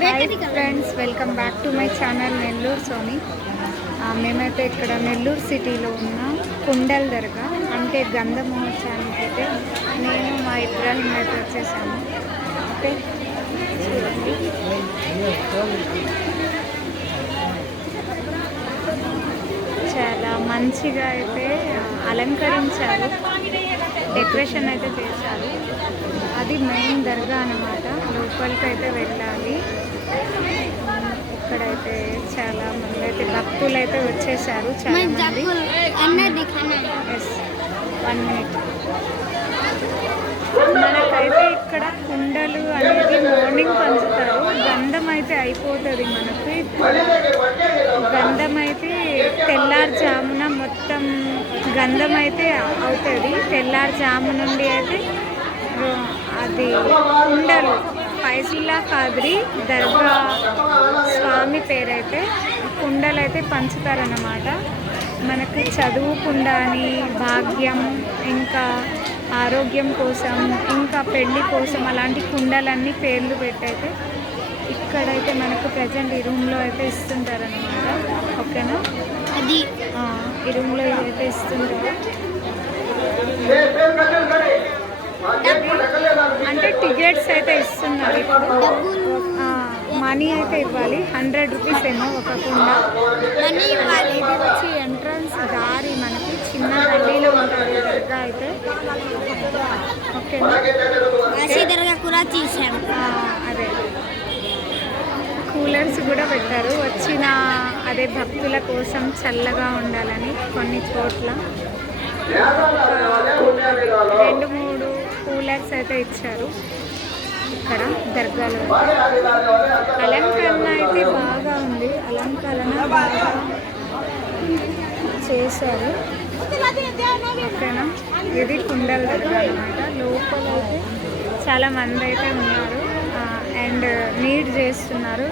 Hi friends, welcome back to my channel Nellore Soni. మేమైతే ఇక్కడ నెల్లూరు సిటీలో ఉన్న కుండల్ దర్గా అంటే గంధ మహోత్సవానికి అయితే నేను మా ఇబ్రాహిం అయితే వచ్చేసాము. ఓకే, చూడండి. చాలా మంచిగా అయితే అలంకరించారు, డెకరేషన్ అయితే చేశారు. అది మెయిన్ దర్గా అన్నమాట. లోపలికి అయితే వెళ్ళాలి. ఇక్కడైతే చాలా మంది అయితే భక్తులు అయితే వచ్చేసారు. చాలా మంది. Yes, 1 minute. మనకైతే ఇక్కడ కుండలు అనేది మార్నింగ్ పంచుతారు. గంధం అయితే అయిపోతుంది మనకు. గంధం అయితే తెల్లారుజామున మొత్తం గంధం అయితే అవుతుంది. తెల్లారుజాము నుండి అయితే అది కుండలు ఫైజుల్లా ఖాద్రి దర్గా స్వామి పేరైతే కుండలు అయితే పంచుతారన్నమాట. మనకు చదువుకుండా అని, భాగ్యం, ఇంకా ఆరోగ్యం కోసం, ఇంకా పెళ్ళి కోసం అలాంటి కుండలన్నీ పేర్లు పెట్టయితే ఇక్కడైతే మనకు ప్రజెంట్ ఈ రూమ్లో అయితే ఇస్తుంటారన్నమాట. ఓకేనా, అది ఈ రూమ్లో అయితే ఇస్తుంటారు. అంటే టికెట్స్ అయితే ఇస్తున్నారు. మనీ అయితే ఇవ్వాలి, 100 రూపీస్ ఏమో ఒక కుండ. ఇది వచ్చి ఎంట్రన్స్ దారి. మనకి చిన్న గల్లీలో ఉంటుంది దర్గా అయితే. ఓకేనా, అదే కూలర్స్ కూడా పెట్టారు. వచ్చిన అదే భక్తుల కోసం చల్లగా ఉండాలని కొన్ని చోట్ల 2-3 కూలర్స్ అయితే ఇచ్చారు ఇక్కడ దర్గాలో. అలంకరణ అయితే బాగా ఉంది. అలంకరణ బాగా చేశారు. ఓకేనా, ఇది కుండల దర్గా అన్నమాట. లోపల అయితే చాలా మంది అయితే ఉన్నారు అండ్ నీట్ చేస్తున్నారు.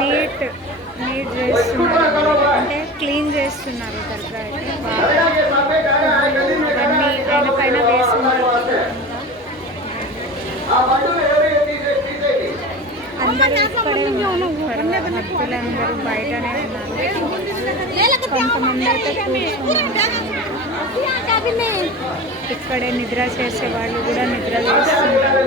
నీట్ చేస్తున్నారు, అంటే క్లీన్ చేస్తున్నారు దర్గా అయితే. అవన్నీ పైన వేస్తున్నారు. అందరూ ఇక్కడే ఉన్నారు. భక్తులందరూ బయటనే ఉన్నారు. కొంతమంది అయితే కూర్చున్నారు. ఇక్కడే నిద్ర చేసే వాళ్ళు కూడా నిద్ర చేస్తున్నారు.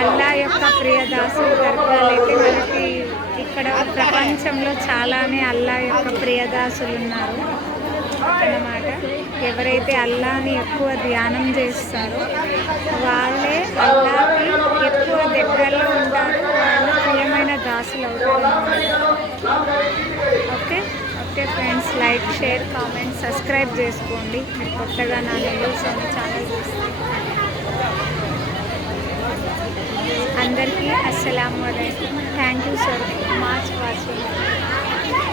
అల్లా యొక్క ప్రియదాసు దర్గాలు అయితే మనకి ఇక్కడ ప్రపంచంలో చాలానే అల్లా యొక్క ప్రియదాసులు ఉన్నారు అన్నమాట. ఎవరైతే అల్లాని ఎక్కువ ధ్యానం చేస్తారో వాళ్ళే అల్లాకి ఎక్కువ దగ్గరలో ఉంటారు. వాళ్ళు ప్రియమైన దాసులు అవుతారు. Okay okay friends, like, share, comment, subscribe చేసుకోండి. మీరు కొత్తగా నా నెల్లూరు సోని ఛానల్ చూస్తే. అందరికీ అస్సలాము అలైకుం. Thank you so much watching.